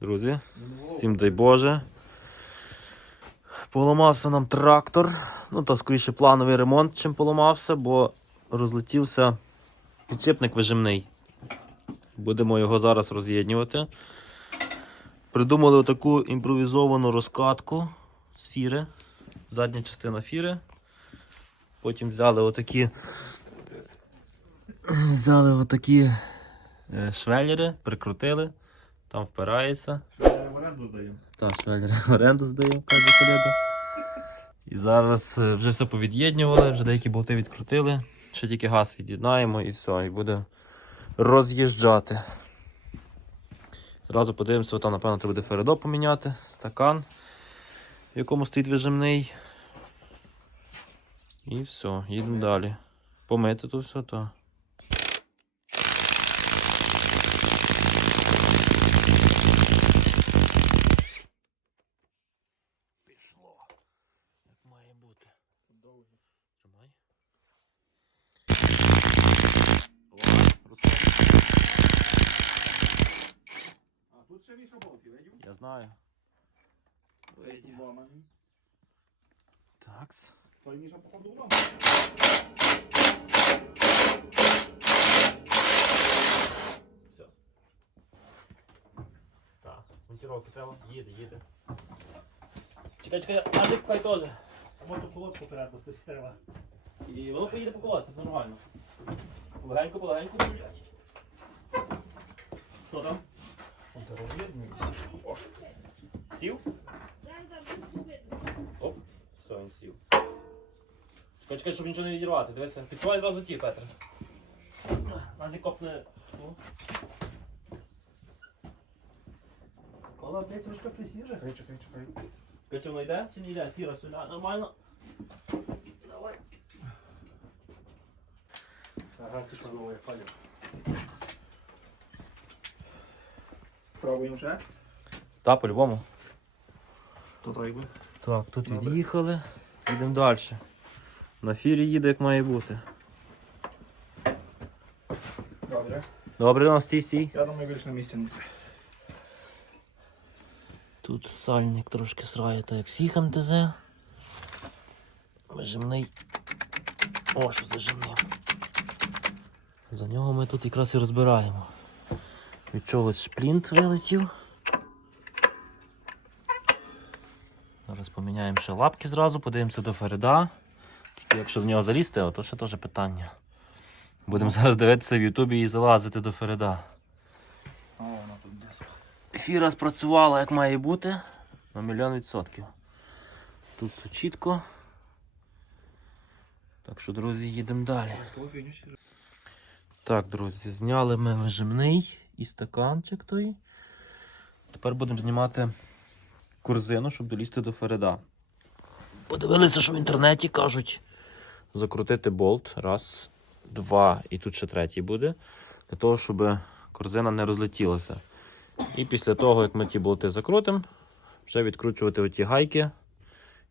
Друзі, всім дай Боже. Поламався нам трактор. Ну, то скоріше плановий ремонт, чим поламався, бо розлетівся підшипник вижимний. Будемо його зараз роз'єднювати. Придумали таку імпровізовану розкатку з фіри. Задня частина фіри. Потім взяли отакі. Взяли отакі е, швеллери, прикрутили, там впирається. В оренду здаємо. Так, швеллери в оренду здаємо, каже колега. І зараз е, вже все повід'єднювали, вже деякі болти відкрутили. Ще тільки газ від'єднаємо і все, і буде роз'їжджати. Зразу подивимося, там, напевно, треба буде фередо поміняти, стакан, в якому стоїть вижимний. І все, їдемо далі. Помити то все, то. Пішло. Як має бути. Тримай. О. А тут ще Міша болти, видів? Я знаю. Ломаний. Той Міша походу вдома. Все. Так, монтировки треба. Їде, їде. Чекай, чекай, а ти хай теж. Моту колодку переду, хтось треба. І воно поїде по колодці, це нормально. Полегенько, полегенько, блядь. Що там? О. Сів? Оп, все, він сів. Чекай, чекай, щоб нічого не відірвати. Дивися, підсувай зразу ті, Петр. Назі копне. О. Холодний трошки присіже. Чекай, чекай, чекай. Чи воно йде, чи не йде? Фіра сюди, нормально. Давай. Ага, ти що нове, поняв. Пробуємо вже. Та, по-любому. Тут якби. Так, тут Добре. від'їхали. Йдемо далі. На фірі їде, як має бути. Добре. Добре, у нас стій, стій. Я думаю, більше на місці не треба. Тут сальник трошки срає, так як всіх МТЗ. Вижимний. О, що зажимним. За нього ми тут якраз і розбираємо. Від чогось шплінт вилетів. Зараз поміняємо ще лапки зразу, подивимося до Фереда. Тільки якщо до нього залізти, то ще теж питання. Будемо зараз дивитися в Ютубі і залазити до Фереда. О, вона тут десь. Фіра спрацювала як має бути на мільйон відсотків. Тут все чітко. Так що, друзі, їдемо далі. Так, друзі, зняли ми вижимний і стаканчик той. Тепер будемо знімати корзину, щоб долізти до Фереда. Подивилися, що в інтернеті кажуть закрутити болт. Раз, два, і тут ще третій буде. Для того, щоб корзина не розлетілася. І після того, як ми ті болти закрутимо, вже відкручувати оті гайки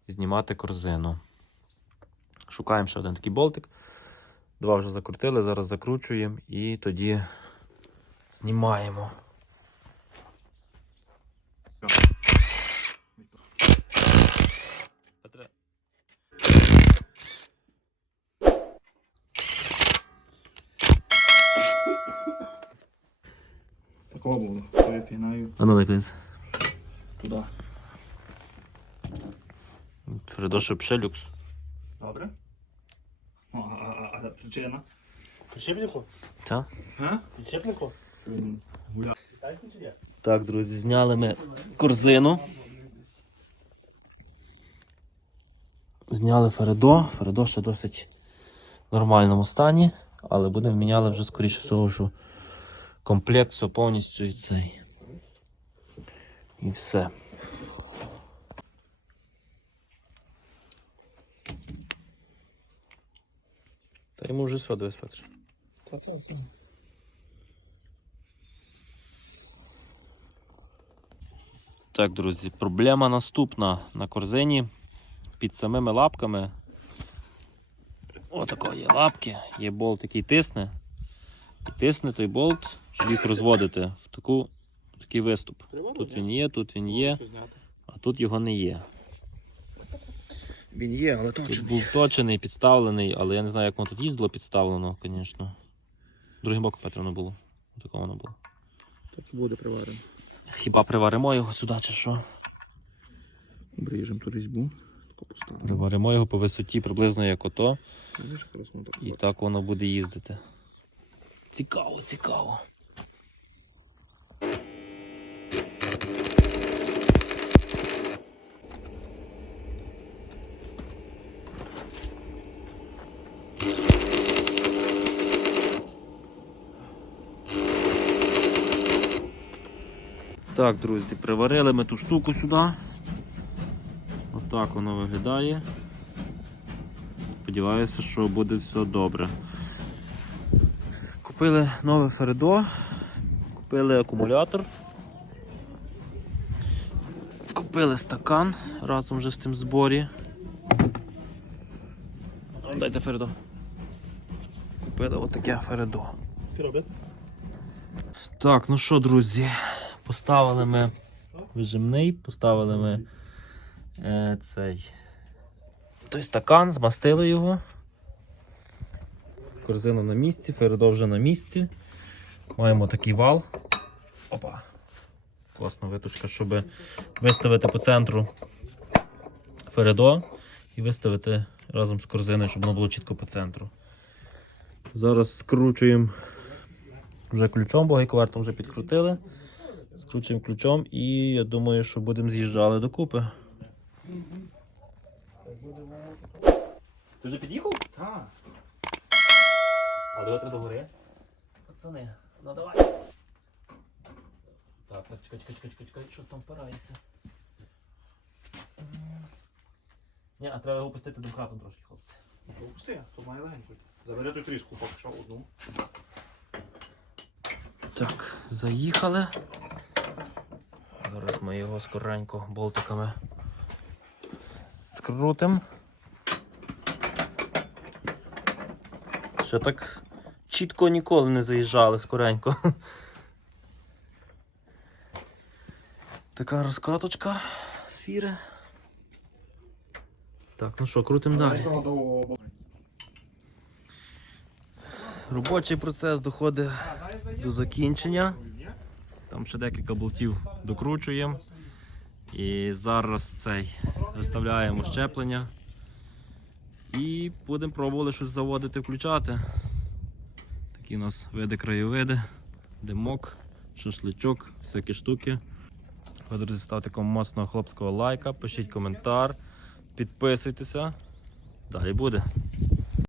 і знімати корзину. Шукаємо ще один такий болтик. Два вже закрутили, зараз закручуємо і тоді знімаємо. Було. Перепінаю А ну липись. туди. Фредоше ще люкс. Добре. О, а, а, а причина? Підшипнику? Так? Га? Підшипнику? Ні? Так, друзі, зняли ми корзину. Зняли Фередо. Фередо ще досить в нормальному стані, але будемо міняли вже скоріше всього, що комплект все повністю і цей. І все. Та йому вже все дивись, Петр. Так, так, так. Так, друзі, проблема наступна на корзині під самими лапками. Отако є лапки, є болт, який тисне. І тисне той болт, щоб їх розводити в таку Такий виступ. Тут він є, тут він є, а тут його не є. Він є, але Тут був точений, підставлений, але я не знаю, як воно тут їздило підставлено, звісно. Другим боком Петро було. Такого воно було. Так і буде приварено. Хіба приваримо його сюди чи що? Обріжемо ту різьбу. Поставимо. Приваримо його по висоті приблизно як ото, і так воно буде їздити. Цікаво, цікаво. Так, друзі, приварили ми ту штуку сюди. Отак воно виглядає. Сподіваюся, що буде все добре. Купили нове Фередо, купили акумулятор. Купили стакан разом вже з тим зборі. Дайте Фередо. Купили отаке Фередо. Так, ну що, друзі, поставили ми вижимний, поставили ми е, цей той стакан, змастили його. Корзина на місці, Фередо вже на місці. Маємо такий вал. Опа. Класна виточка, щоб виставити по центру Фередо і виставити разом з корзиною, щоб воно було чітко по центру. Зараз скручуємо вже ключом, бо гайковертом вже підкрутили. Скручуємо ключом і я думаю, що будемо з'їжджали докупи. Ти вже під'їхав? Так. А давайте до гори. Пацани, ну давай. Так, так, чекай, чекай, чекай, чекай, чекай, що там впирається. Ні, а треба його пустити домкратом трошки, хлопці. Пусти, то має легенько. Забери ту тріску, поки що одну. Так, заїхали. Зараз ми його скоренько болтиками скрутим. Ще так чітко ніколи не заїжджали скоренько. Така розкаточка сфіри. Так, ну що, крутимо далі. Робочий процес доходить до закінчення. Там ще декілька болтів докручуємо. І зараз цей виставляємо щеплення. І будемо пробувати щось заводити, включати. Такі у нас види краєвиди, димок, шашличок, всякі штуки. Ви, друзі, ставте моцного хлопського лайка, пишіть коментар, підписуйтеся. Далі буде.